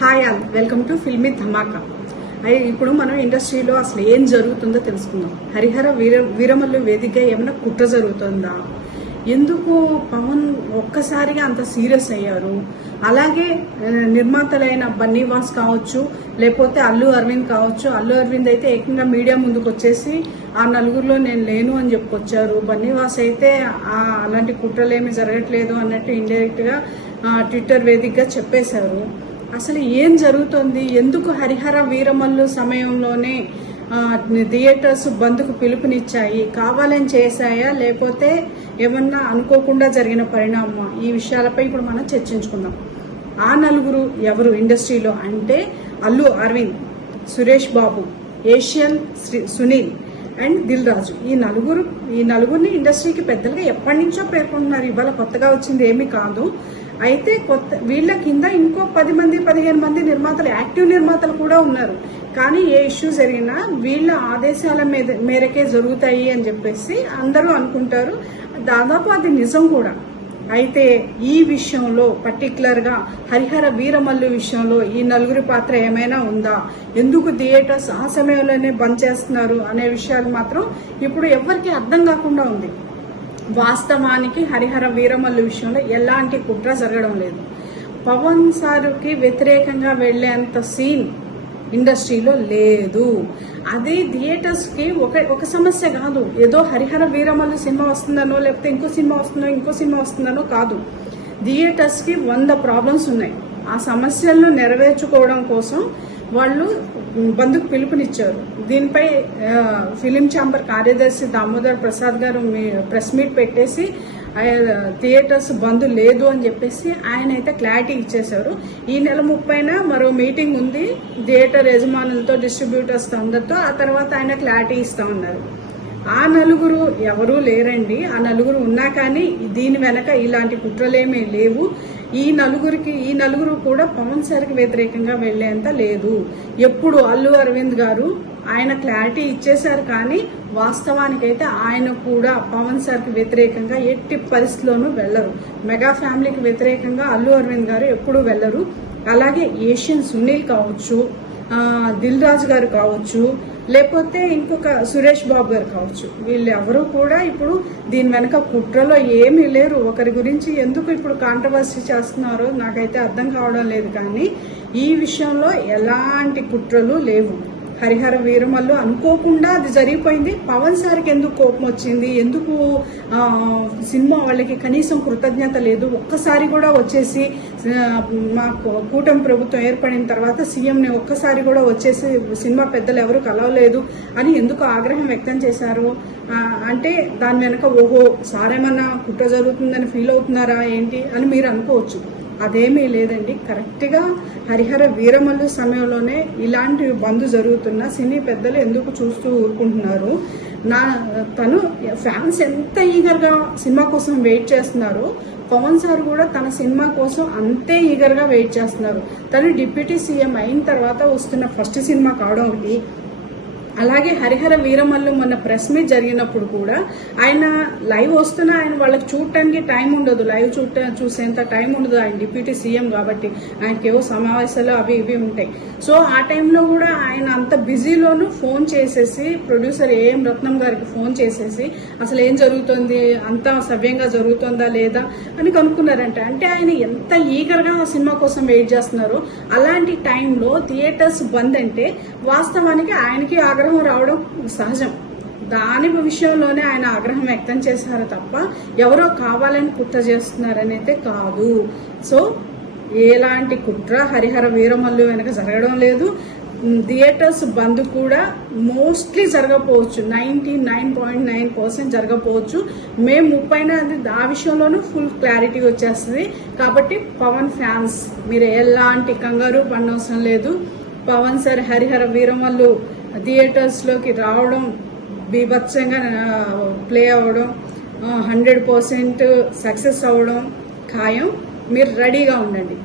Hi all, welcome to Filmy Dhamaka. ఇప్పుడు మనం ఇండస్ట్రీలో అసలు ఏం జరుగుతుందో తెలుసుకుందాం. హరిహర వీరమల్లు వేదిక ఏమైనా కుట్ర జరుగుతుందా? ఎందుకు పవన్ ఒక్కసారిగా అంత సీరియస్ అయ్యారు? అలాగే నిర్మాతలైన బన్నీవాస్ కావచ్చు, లేకపోతే అల్లు అరవింద్ కావచ్చు. అల్లు అరవింద్ అయితే ఏకంగా మీడియా ముందుకు వచ్చేసి ఆ నలుగురిలో నేను లేను అని చెప్పుకొచ్చారు. బన్నీవాస్ అయితే అలాంటి కుట్రలేమీ జరగట్లేదు అన్నట్టు ఇండైరెక్ట్ గా ట్విట్టర్ వేదికగా చెప్పేశారు. అసలు ఏం జరుగుతుంది? ఎందుకు హరిహర వీరమల్లు సమయంలోనే థియేటర్స్ బంద్కు పిలుపునిచ్చాయి? కావాలని చేశాయా, లేకపోతే ఏమన్నా అనుకోకుండా జరిగిన పరిణామమా? ఈ విషయాలపై ఇప్పుడు మనం చర్చించుకుందాం. ఆ నలుగురు ఎవరు ఇండస్ట్రీలో అంటే అల్లు అరవింద్, సురేష్ బాబు, ఏషియన్ సునీల్ అండ్ దిల్ రాజు. ఈ నలుగురిని ఇండస్ట్రీకి పెద్దలుగా ఎప్పటి నుంచో పేర్కొంటున్నారు. ఇవాళ కొత్తగా వచ్చింది ఏమీ కాదు. అయితే వీళ్ళ కింద ఇంకో 10 మంది 15 మంది నిర్మాతలు, యాక్టివ్ నిర్మాతలు కూడా ఉన్నారు. కానీ ఏ ఇష్యూ జరిగినా వీళ్ళ ఆదేశాల మేరకే జరుగుతాయి అని చెప్పేసి అందరూ అనుకుంటారు. దాదాపు అది నిజం కూడా. అయితే ఈ విషయంలో పర్టికులర్ గా హరిహర వీరమల్లు విషయంలో ఈ నలుగురి పాత్ర ఏమైనా ఉందా? ఎందుకు థియేటర్స్ ఆ సమయంలోనే బంద్ చేస్తున్నారు అనే విషయాలు మాత్రం ఇప్పుడు ఎవరికి అర్థం కాకుండా ఉంది. వాస్తవానికి హరిహర వీరమల్లు విషయంలో ఎలాంటి కుట్ర జరగడం లేదు. పవన్ సార్కి వ్యతిరేకంగా వెళ్లేంత సీన్ ఇండస్ట్రీలో లేదు. అది థియేటర్స్ కి ఒక సమస్య కాదు. ఏదో హరిహర వీరమల్లు సినిమా వస్తుందనో, లేకపోతే ఇంకో సినిమా వస్తుందనో కాదు. థియేటర్స్ కి 100 ప్రాబ్లమ్స్ ఉన్నాయి. ఆ సమస్యలను నెరవేర్చుకోవడం కోసం వాళ్ళు బంద్కు పిలుపునిచ్చారు. దీనిపై ఫిలిం ఛాంబర్ కార్యదర్శి దామోదర్ ప్రసాద్ గారు ప్రెస్ మీట్ పెట్టేసి థియేటర్స్ బంద్ లేదు అని చెప్పేసి ఆయన అయితే క్లారిటీ ఇచ్చేశారు. ఈ నెల 30న మరో మీటింగ్ ఉంది థియేటర్ యజమానులతో, డిస్ట్రిబ్యూటర్స్ అందరితో. ఆ తర్వాత ఆయన క్లారిటీ ఇస్తా ఉన్నారు. ఆ నలుగురు ఎవరూ లేరండి. ఆ నలుగురు ఉన్నా కానీ దీని వెనక ఇలాంటి కుట్రలేమీ లేవు. ఈ నలుగురు కూడా పవన్ సార్కి వ్యతిరేకంగా వెళ్లేంత లేదు. ఎప్పుడు అల్లు అరవింద్ గారు ఆయన క్లారిటీ ఇచ్చేశారు, కానీ వాస్తవానికైతే ఆయన కూడా పవన్ సార్కి వ్యతిరేకంగా ఎట్టి పరిస్థితుల్లోనూ వెళ్లరు. మెగా ఫ్యామిలీకి వ్యతిరేకంగా అల్లు అరవింద్ గారు ఎప్పుడూ వెళ్లరు. అలాగే ఏషియన్ సునీల్ కావచ్చు, దిల్ రాజు గారు కావచ్చు, లేకపోతే ఇంకొక సురేష్ బాబు గారు కావచ్చు, వీళ్ళెవరూ కూడా ఇప్పుడు దీని వెనక కుట్రలో ఏమీ లేరు. ఒకరి గురించి ఎందుకు ఇప్పుడు కాంట్రవర్సీ చేస్తున్నారో నాకైతే అర్థం కావడం లేదు. కానీ ఈ విషయంలో ఎలాంటి కుట్రలు లేవు. హరిహర వీరమల్లు అనుకోకుండా అది జరిగిపోయింది. పవన్ సార్కి ఎందుకు కోపం వచ్చింది? ఎందుకు సినిమా వాళ్ళకి కనీసం కృతజ్ఞత లేదు? ఒక్కసారి కూడా వచ్చేసి మాకు కూటమి ప్రభుత్వం ఏర్పడిన తర్వాత సీఎంని ఒక్కసారి కూడా వచ్చేసి సినిమా పెద్దలు ఎవరు కలవలేదు అని ఎందుకు ఆగ్రహం వ్యక్తం చేశారు? అంటే దాని వెనక ఓహో సారేమన్నా కుట్ర జరుగుతుందని ఫీల్ అవుతున్నారా ఏంటి అని మీరు అనుకోవచ్చు. అదేమీ లేదండి. కరెక్ట్గా హరిహర వీరమల్లు సమయంలోనే ఇలాంటి బంద్ జరుగుతున్న సినీ పెద్దలు ఎందుకు చూస్తూ ఊరుకుంటున్నారు? తను ఫ్యాన్స్ ఎంత ఈగర్గా సినిమా కోసం వెయిట్ చేస్తున్నారు, పవన్ సార్ కూడా తన సినిమా కోసం అంతే ఈగర్గా వెయిట్ చేస్తున్నారు. తను డిప్యూటీ సీఎం అయిన తర్వాత వస్తున్న ఫస్ట్ సినిమా కావడం ఒకటి. అలాగే హరిహర వీరమల్లు మొన్న ప్రెస్ మీట్ జరిగినప్పుడు కూడా ఆయన లైవ్ వస్తున్నా ఆయన వాళ్ళకి చూడటానికి టైం ఉండదు. లైవ్ చూసేంత టైం ఉండదు. ఆయన డిప్యూటీ సీఎం కాబట్టి ఆయనకేవో సమావేశాలు అవి ఇవి ఉంటాయి. సో ఆ టైంలో కూడా ఆయన అంత బిజీలోనూ ఫోన్ చేసేసి ప్రొడ్యూసర్ ఏఎం రత్నం గారికి ఫోన్ చేసేసి అసలు ఏం జరుగుతుంది, అంతా సవ్యంగా జరుగుతుందా లేదా అని కనుక్కున్నారంట. అంటే ఆయన ఎంత ఈగర్గా ఆ సినిమా కోసం వెయిట్ చేస్తున్నారు. అలాంటి టైంలో థియేటర్స్ బంద్ అంటే వాస్తవానికి ఆయనకి ఆగ్రహం రావడం సహజం. దాని విషయంలోనే ఆయన ఆగ్రహం వ్యక్తం చేశారు తప్ప ఎవరో కావాలని కుట్ర చేస్తున్నారనైతే కాదు. సో ఎలాంటి కుట్ర హరిహర వీరమల్లు వెనక జరగడం లేదు. థియేటర్స్ బంద్ కూడా మోస్ట్లీ జరగపోవచ్చు, 99.9% జరగపోవచ్చు. మే 30న ఆ విషయంలోనూ ఫుల్ క్లారిటీ వచ్చేస్తుంది. కాబట్టి పవన్ ఫ్యాన్స్ మీరు ఎలాంటి కంగారు పడనవసరం లేదు. పవన్ సార్ హరిహర వీరమల్లు థియేటర్స్ లోకి రావడం, బీభత్సంగా ప్లే అవ్వడం, 100% సక్సెస్ అవ్వడం ఖాయం. మీరు రెడీగా ఉండండి.